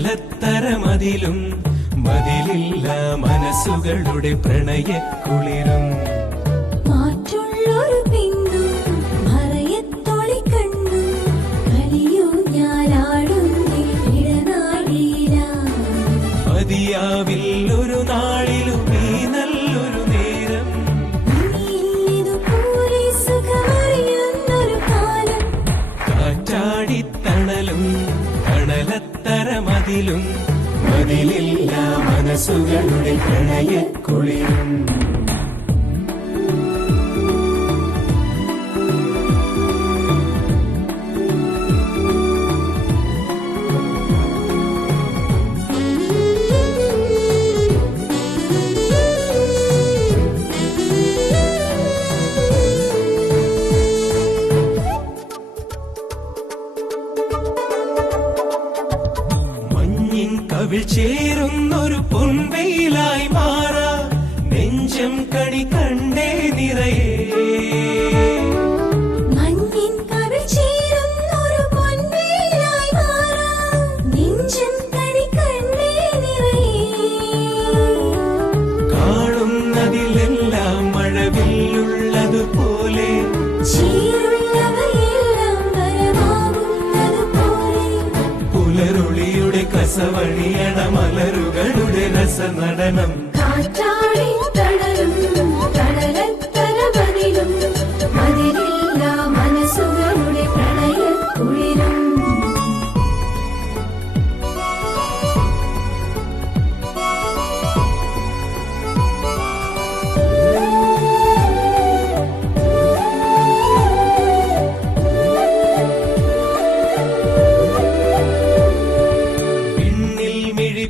തണലത്തരമതിലും മതിലില്ല മനസ്സുകളുടെ പ്രണയക്കുളിരും മാറ്റുള്ളൊരു പിന്തു മറയത്തൊളി കണ്ടു കളിയൂ ഞാനാടുന്നേ ഇടനാടിയില മതിയാവിൽ ഒരു നാളിലും നീ നല്ലൊരു നേരം ഇതുപോലെ സുഖമറിയുന്നൊരു കാലം കാറ്റാടിത്തണലും തണലത്തരമതിലും മതിലില്ല മനസ്സുകളുടെ പ്രണയക്കുളിരും കവിൾ ചേരുന്നൊരു പൊൻവെയിലായി മാറാ നെഞ്ചം കണി കണ്ടേ നിറയേ മഞ്ഞിൻ കവിൾ ചേരുന്നൊരു പൊൻവെയിലായി മാറാ നെഞ്ചം കണി കണ്ടേ നിറയേ കാണുന്നതിലെല്ലാം മഴവില്ലുള്ളതുപോലെ ചീരുള്ളവയെല്ലാം വരമാകുന്നതുപോലെ പുലരൊളിയുടെ കസവഴിയണ മലരുകളുടെ രസനടനം കാറ്റാടി തണലും തണലത്തരമതിലും മതിലില്ല മനസ്സുകളുടെ പ്രണയക്കുളിരും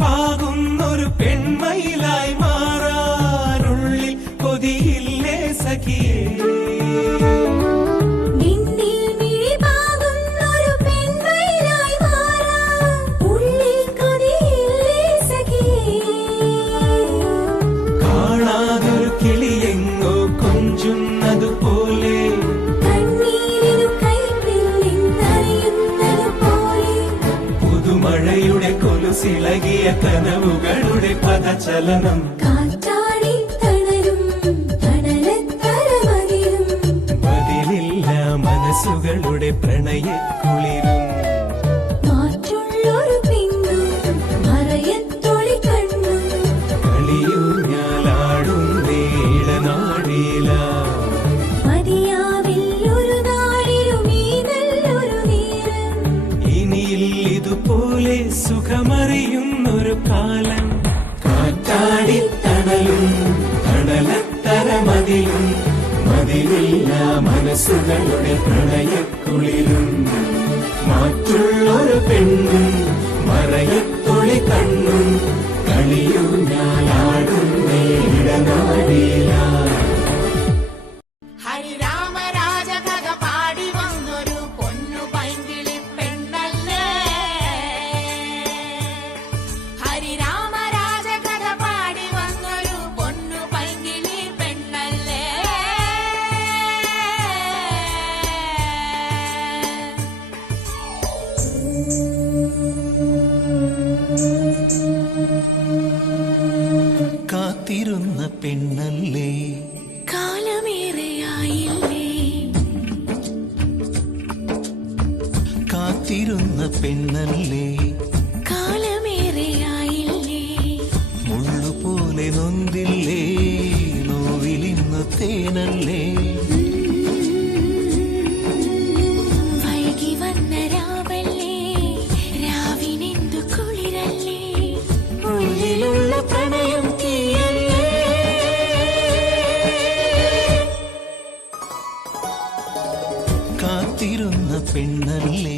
പാകുന്നൊരു പെൺമയിലായി മാറാനുള്ളിൽ കൊതിയില്ലേ സഖിയേ നിന്നിൽ മിഴിപാകുന്നൊരു പെൺമയിലായി മാറാൻ ഉള്ളിൽ കൊതിയില്ലേ സഖിയേ കാണാതൊരു കിളിയെങ്ങോ കൊഞ്ചുന്നതുപോലെ കണ്ണീരിനു കൈപ്പിൽ നിന്നറിയുന്നതുപോലെ പുതുമഴയുടെ കൊലുസിളകിയ കനവുകളുടെ പദചലനം കാറ്റാടി തണലും തണലത്തരമതിലും മതിലില്ല മനസ്സുകളുടെ പ്രണയക്കുളിരും മാറ്റുള്ളൊരു പിന്തു മറയത്തൊളി കണ്ടു കളിയൂ ഞാലാടും നീളനാടില മതിയാവിൽ ഒരു നാളിലും ഈ നല്ലൊരു നേരം ഇനിയിൽ ഇതുപോലെ സുഖമറിയുന്നൊരു കാലം കാറ്റാടിത്തണലും തണലത്തരമതിലും മതിലില്ല മനസ്സുകളുടെ പ്രണയക്കുളിരും മാറ്റുള്ളൊരു പെണ്ണും മറയത്തൊളി കണ്ണും കളിയൂ ഞാലാടും ഇടനാടില ഹരിരാമ രാജകഥ പാടി വന്നൊരു പൊന്നു പൈങ്കിളി പെണ്ണല്ലേ ഹരിരാമ രാജകഥ പാടി വന്നൊരു പൊന്നു പൈങ്കിളി പെണ്ണല്ലേ കാത്തിരുന്ന പെണ്ണല്ലേ കാലമേറെയായില്ലേ കാത്തിരുന്ന പെണ്ണല്ലേ കാലമേറെയായില്ലേ മുള്ളുപോലെ നൊന്തില്ലേ നോവിലിന്ന് തേനല്ലേ വൈകി വന്ന രാവല്ലേ രാവിനെന്തു കുളിരല്ലേ ഉള്ളിലുള്ള പ്രണയം തീയല്ലേ കാത്തിരുന്ന പെണ്ണല്ലേ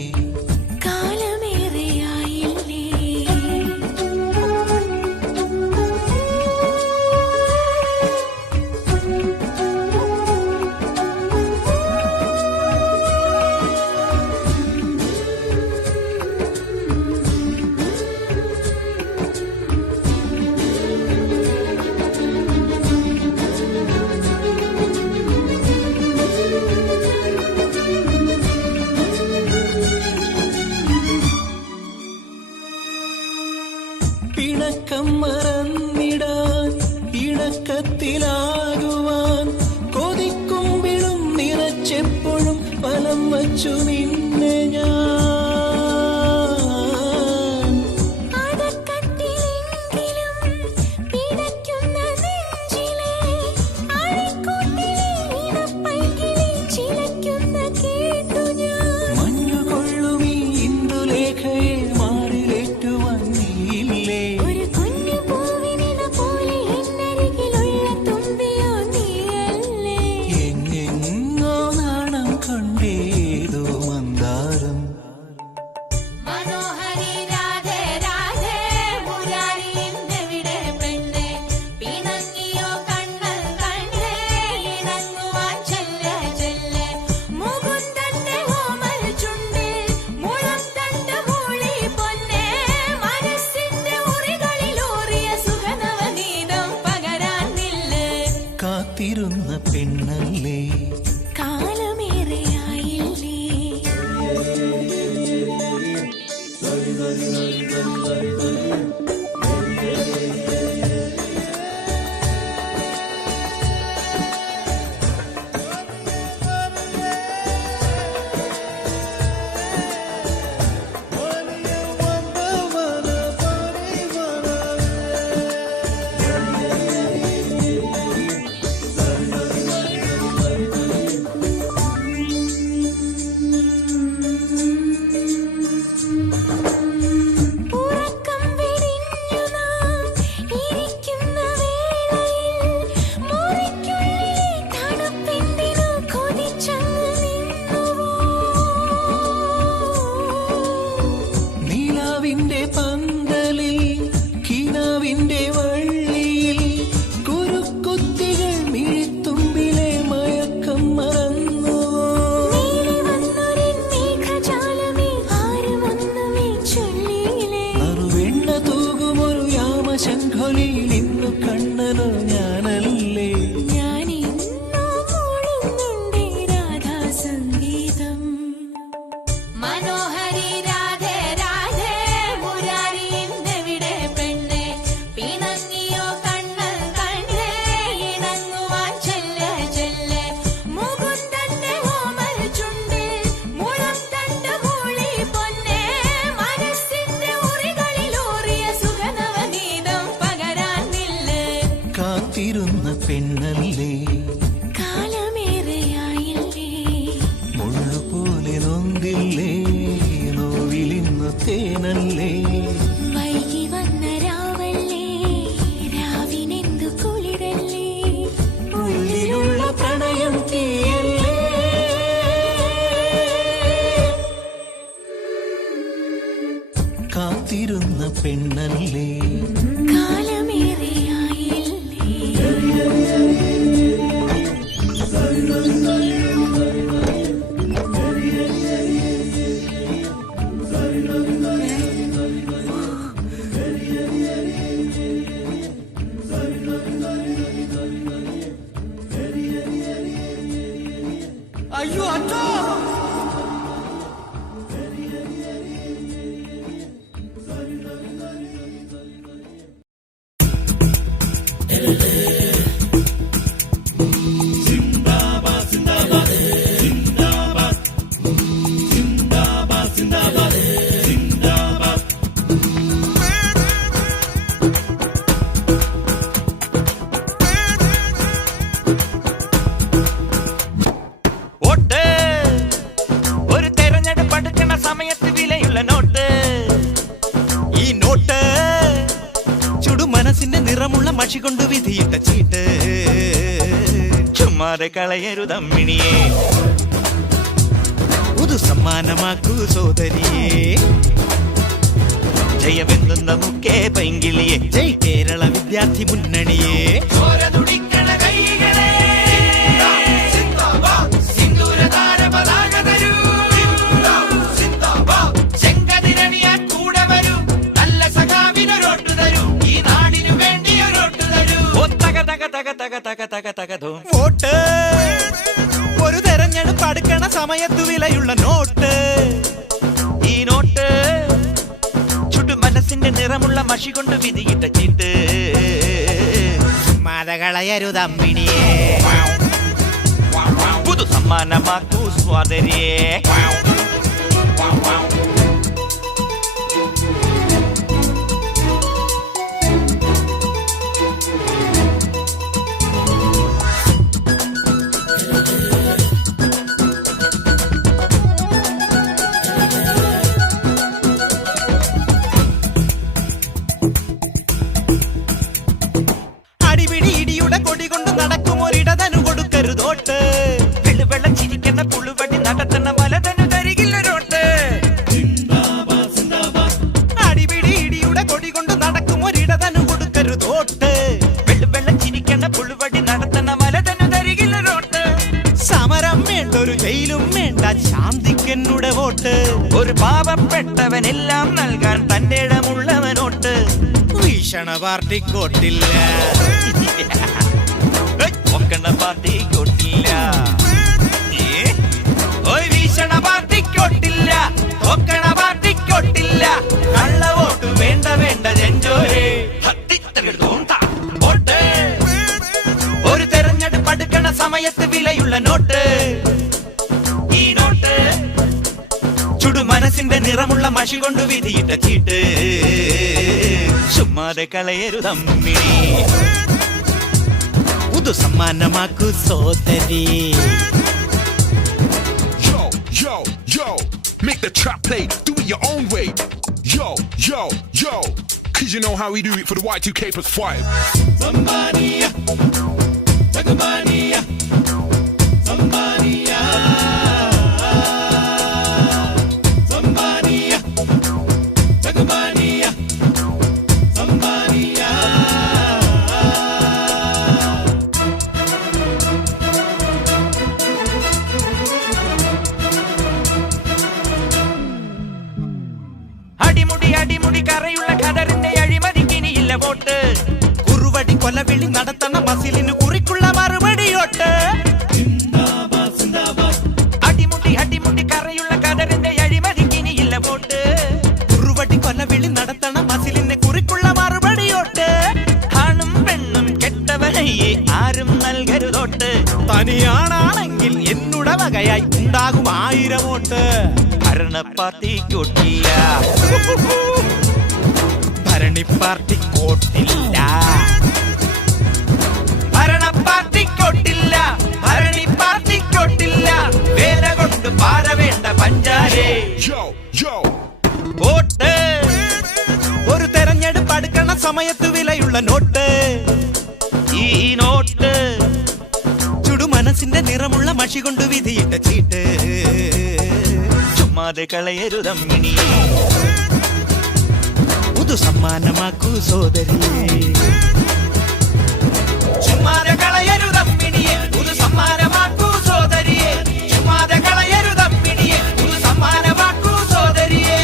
കാലമേറെയായില്ലേ പിണക്കം മറന്നിടാൻ ഇണക്കത്തിലാകുവാൻ കൊതിക്കുമ്പിളും നിറച്ചെപ്പോഴും വലം വച്ചു നിന്നെ ഞാൻ അടക്കത്തിലെങ്കിലും പിടയ്ക്കുന്ന നെഞ്ചിലെ അഴിക്കൂട്ടിലെ ഇടപ്പൈകിളി ചിലയ്ക്കുന്ന കേട്ടു ഞാൻ മഞ്ഞുകൊള്ളുമീ ഇന്ദുലേഖയെ മാറിലേറ്റുവാൻ നീയില്ലേ ഒരു കുഞ്ഞു പൂവിനില പോലെ എന്നരികിലുള്ള തുമ്പിയോ നീയല്ലേ എങ്ങെങ്ങോ നാണം കൊണ്ടേതോ മന്ദാരം മനോഹരി രാധേ രാധേ മുരാരി എന്തെവിടെ പെണ്ണെ പിണങ്ങിയോ കണ്ണൽ കണ്ണേ ഇണങ്ങുവാൻ ചെല്ലെ ചെല്ലെ മുകുന്ദന്റെ ഓമൽ ചുണ്ടിൽ മുളം തണ്ട് മൂളി പൊന്നെ മനസ്സിന്റെ ഉറികളിലൂറിയ സുഖനവനീതം പകരാൻ നില്ല് കാത്തിരുന്ന പെണ്ണല്ലേ കാലമേറെയായില്ലേ ഉറക്കം വെടിഞ്ഞു നാം ഇരിക്കുന്ന വേളയിൽ മുറിക്കുള്ളിലെ തണുപ്പെന്തിനു കൊതിച്ചങ്ങ് നിന്നുവോ നീലാവിന്റെ പന്തലിൽ കിനാവിന്റെ വള്ളിയിൽ കുരുക്കുത്തികൾ മിഴിത്തുമ്പിലെ മയക്കം മറന്നു നീളി വന്നൊരിൻ മേഘജാലമേ ആരുമൊന്നുമേ ചൊല്ലിയില്ലേ അറുവെണ്ണ തൂകുമൊരു യാമശംഖൊലിയിൽ ഇന്നു കണ്ണനോ ഞാനല്ലേ ഞാനിന്നോ മൂളുന്നുണ്ടേ രാധാസംഗീതം മനോഹരി രാധേ രാധേ മുരാരി എന്തെവിടെ പെണ്ണെ പിണങ്ങിയോ കണ്ണൽ കണ്ണേ ഇണങ്ങുവാൻ ചെല്ലെ ചെല്ലെ മുകുന്ദന്റെ ഓമൽ ചുണ്ടിൽ മുളം തണ്ട് മൂളി പൊന്നെ മനസ്സിന്റെ ഉറികളിലൂറിയ സുഖനവനീതം പകരാൻ നില്ല് കാത്തിരുന്ന പെണ്ണല്ലേ കാലമേറെയായില്ലേ മുള്ളുപോലെ നൊന്തില്ലേ നോവിലിന്നു തേനല്ലേ വൈകി വന്ന രാവല്ലേ രാവിനെന്തു കുളിരല്ലേ ഉള്ളിലുള്ള പ്രണയം തീയല്ലേ കാത്തിരുന്ന പെണ്ണല്ലേ കാലമേറെയായില്ലേ അയ്യോ അച്ഛോ നിറമുള്ള മഷി കൊണ്ട് വിധിയിട്ട ചീട്ട് ചുമ്മാതെ കളയരുതമ്മിണിയെ പുതു സമ്മാനമാക്കൂ സോദരിയേ. ജയമെന്നുന്ന മുക്കേ പൈങ്കിളിയെ, ജയ് കേരള വിദ്യാർത്ഥി മുന്നണിയെ. വോട്ട് ഒരു തെരഞ്ഞെടുപ്പ് അടുക്കണ സമയത്ത് വിലയുള്ള നോട്ട്. ഈ നോട്ട് ചുട്ടു മനസ്സിന്റെ നിറമുള്ള മഷി കൊണ്ട് വിധിയിട്ട ചീട്ട്. മതകളയരുതമ്മിണിയെ, പുതു സമ്മാനമാക്കൂ സ്വാതരിയെ. അടിപിടി ഇടിയുടെ കൊടി കൊണ്ട് നടക്കും ഒരിടതനു കൊടുക്കരുതോട്ട്. വെള്ളുവെള്ളം ചിരിക്കുന്ന പുളുവടി നടത്തുന്ന മലതനു തരികില്ലൊരോട്ട്. അടിപിടി ഇടിയുടെ കൊടി കൊണ്ട് നടക്കും ഒരിടതനു കൊടുക്കരുതോട്ട്. വെള്ളുവെള്ളം ചിരിക്കുന്ന പുളുവടി നടത്തുന്ന മലതനു തരികില്ലൊരോട്ട്. സമരം വേണ്ട ഒരു ജയിലും വേണ്ട ശാന്തിക്കെന്നുടെ വോട്ട്. ഒരു പാവപ്പെട്ടവനെല്ലാം നൽകാൻ തന്റെ ഇടമുള്ളവനോട്ട്. വീക്ഷണ പാർട്ടിക്കോട്ടില്ല, ഒക്കണ പാർട്ടിക്കോട്ടില്ല. വീക്ഷണ പാർട്ടിക്കോട്ടില്ല, ഒക്കണ പാർട്ടിക്കോട്ടില്ല. കള്ള വോട്ട് വേണ്ട വേണ്ട ജഞ്ചോരെ. വോട്ട് ഒരു തെരഞ്ഞെടുപ്പ് അടുക്കണ സമയത്ത് വിലയുള്ള നോട്ട്. ഈ നോട്ട് ചുടു മനസ്സിന്റെ നിറമുള്ള മഷി കൊണ്ട് വിധിയിട്ട ചീട്ട്. ചുമ്മാതെ കളയരുതമ്മിണി, പുതു സമ്മാനമാക്കൂ സോദരി. Yo, yo, yo, make the trap play, do it your own way. Yo, yo, yo, cause you know how we do it for the Y2K plus 5. Somebody, somebody, somebody, somebody, somebody, somebody. അടിമുടി അടിമുടി കറയുള്ള ഖദറിന്റെ അഴിമതിക്കിനിയില്ല vote. കുറുവടി കൊലവിളി നടത്തണ മസിലിന് കുറിക്കുള്ള മറുപടിയോട്ട്. അടിമുടി അടിമുടി കറയുള്ള ഖദറിന്റെ അഴിമതിക്കിനിയില്ല vote. കുറുവടി കൊലവിളി നടത്തണ മസിലിന് കുറിക്കുള്ള മറുപടിയോട്ട്. ആണും പെണ്ണും കെട്ടവനയെ ആരും നൽകരുതോട്ട്. തനിയാണെങ്കിൽ എന്നുടെ വകയായി ഉണ്ടാകും 1000 വോട്ട്. ഭരണ പാർട്ടിക്കോട്ടില്ല, ഭരണി പാർട്ടിക്കോട്ടില്ല. ഭരണ പാർട്ടിക്കോട്ടില്ല, ഭരണി പാർട്ടിക്കോട്ടില്ല. വേല കൊണ്ട് പാര വേണ്ട പഞ്ചാരേ. Yo, yo, വോട്ട് ഒരു തെരഞ്ഞെടുപ്പ് അടുക്കണ സമയത്ത് വിലയുള്ള നോട്ട്. ഈ നോട്ട് ചുടു മനസ്സിന്റെ നിറമുള്ള മഷി കൊണ്ട് വിധിയിട്ട ചീട്ട്. ചുമ്മാതെ കളയരുതമ്മിണി, പുതു സമ്മാനമാക്കൂ സോദരി. ചുമ്മാതെ കളയരുതമ്മിണിയെ, പുതു സമ്മാനമാക്കൂ സോദരിയെ. ചുമ്മാതെ കളയരുതമ്മിണിയെ, പുതു സമ്മാനമാക്കൂ സോദരിയെ.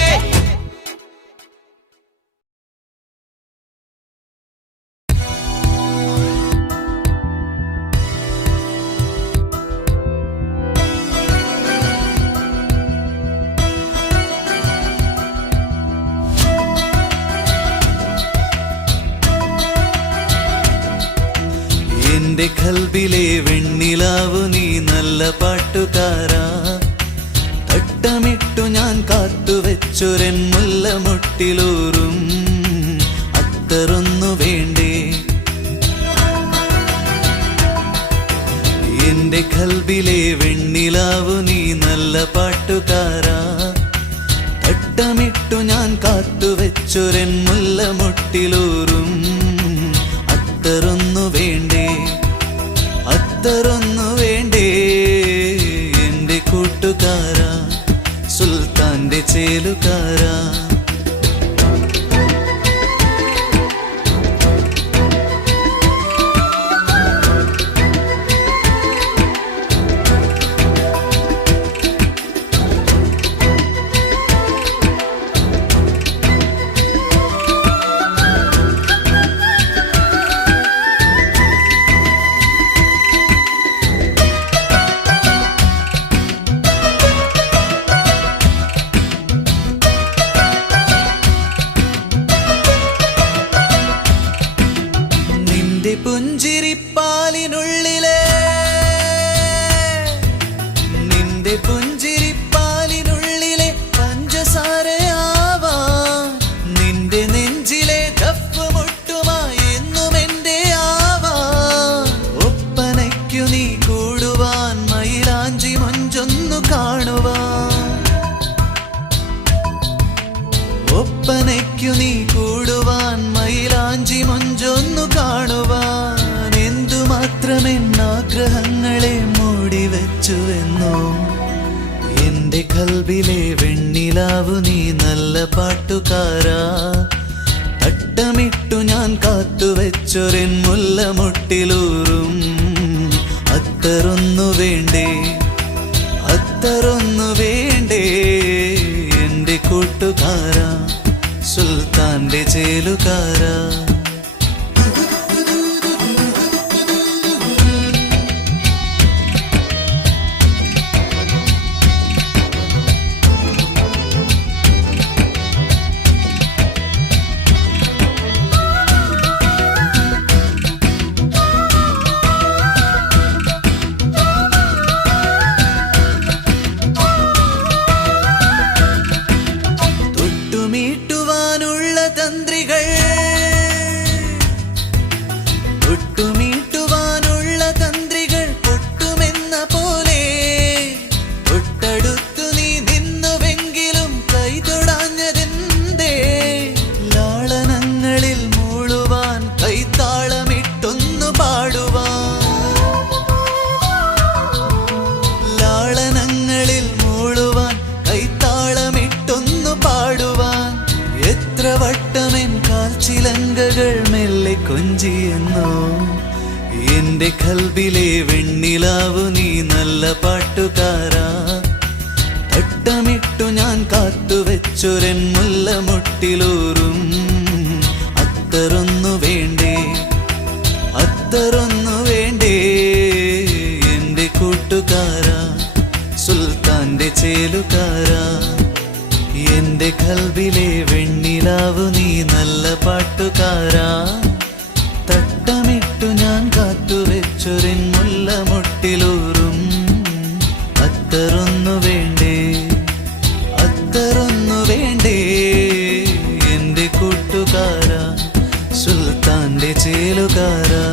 എന്റെ കൽബിലെ വെണ്ണിലാവു നീ നല്ല പാട്ടുകാരാ. തട്ടമിട്ടു ഞാൻ കാത്തുവെച്ചൊരൻ മുല്ലമുട്ടിലൂറും അത്തറൊന്നു വേണ്ടേ. എന്റെ കൽബിലെ വെണ്ണിലാവു നീ നല്ല പാട്ടുകാരാ. തട്ടമിട്ടു ഞാൻ കാത്തുവെച്ചൊരൻ മുല്ലമുട്ടിലൂറും അത്തറൊന്നു വേണ്ടേ, അത്തറൊന്നു വേണ്ടേ. എന്റെ കൂട്ടുകാരാ പുഞ്ചിരിപ്പാലിനുള്ളിലെ പഞ്ചസാരയാവാൻ നിന്റെ നെഞ്ചിലെ ദഫ്മുട്ടുമായി എന്നും എന്റെ ആവാൻ ഒപ്പനയ്ക്കു നീ കൂടുവാൻ മയിലാഞ്ചി മൊഞ്ചൊന്നു കാണുവാൻ ഒപ്പനയ്ക്കു നീ കൂടുവാൻ മയിലാഞ്ചി മൊഞ്ചൊന്നു കാണുവാൻ എന്തുമാത്രമെന്നാഗ്രഹങ്ങളെ മൂടിവെച്ചുവെന്നോ എന്റെ കൽബിലെ വെണ്ണിലാവു നീ നല്ല പാട്ടുകാരാ തട്ടമിട്ടു ഞാൻ കാത്തുവെച്ചൊരെൻ മുല്ലമുട്ടിലൂറും അത്തറൊന്നു വേണ്ടേ അത്തറൊന്നു വേണ്ടേ എന്റെ കൂട്ടുകാരാ സുൽത്താന്റെ ചേലുകാരാ ൊട്ടുമീട്ടുവാനുള്ള തന്ത്രികൾ ഒട്ടുമീട്ടുവാനുള്ള തന്ത്രികൾ പൊട്ടുമെന്ന പോലെ തൊട്ടടുത്തു നീ നിന്നുവെങ്കിലും കൈതൊടാഞ്ഞതെന്തേ ലാളനങ്ങളിൽ മൂളുവാൻ കൈത്താളമിട്ടൊന്നു പാടുവാൻ ലാളനങ്ങളിൽ മൂളുവാൻ കൈത്താളമിട്ടൊന്നു പാടുവാൻ എത്ര വട്ടമെൻ കാൽച്ചിലങ്കകൾ മെല്ലെ കൊഞ്ചിയെന്നോ എന്റെ കൽബിലെ വെണ്ണിലാവു നീ നല്ല പാട്ടുകാരാ തട്ടമിട്ടു ഞാൻ കാത്തുവെച്ചൊരെൻ മുല്ലമുട്ടിലൂറും അത്തറൊന്നു വേണ്ടേ അത്തറൊന്നു വേണ്ടേ എന്റെ കൂട്ടുകാരാ സുൽത്താന്റെ ചേലുകാരാ എന്റെ കൽബിലെ വെണ്ണിലാവു നീ നല്ല പാട്ടുകാരാ തട്ടമിട്ടു ഞാൻ കാത്തുവെച്ചൊരെൻ മുല്ലമുട്ടിലൂറും അത്തറൊന്നു വേണ്ടേ അത്തറൊന്നു വേണ്ടേ എന്റെ കൂട്ടുകാരാ സുൽത്താന്റെ ചേലുകാരാ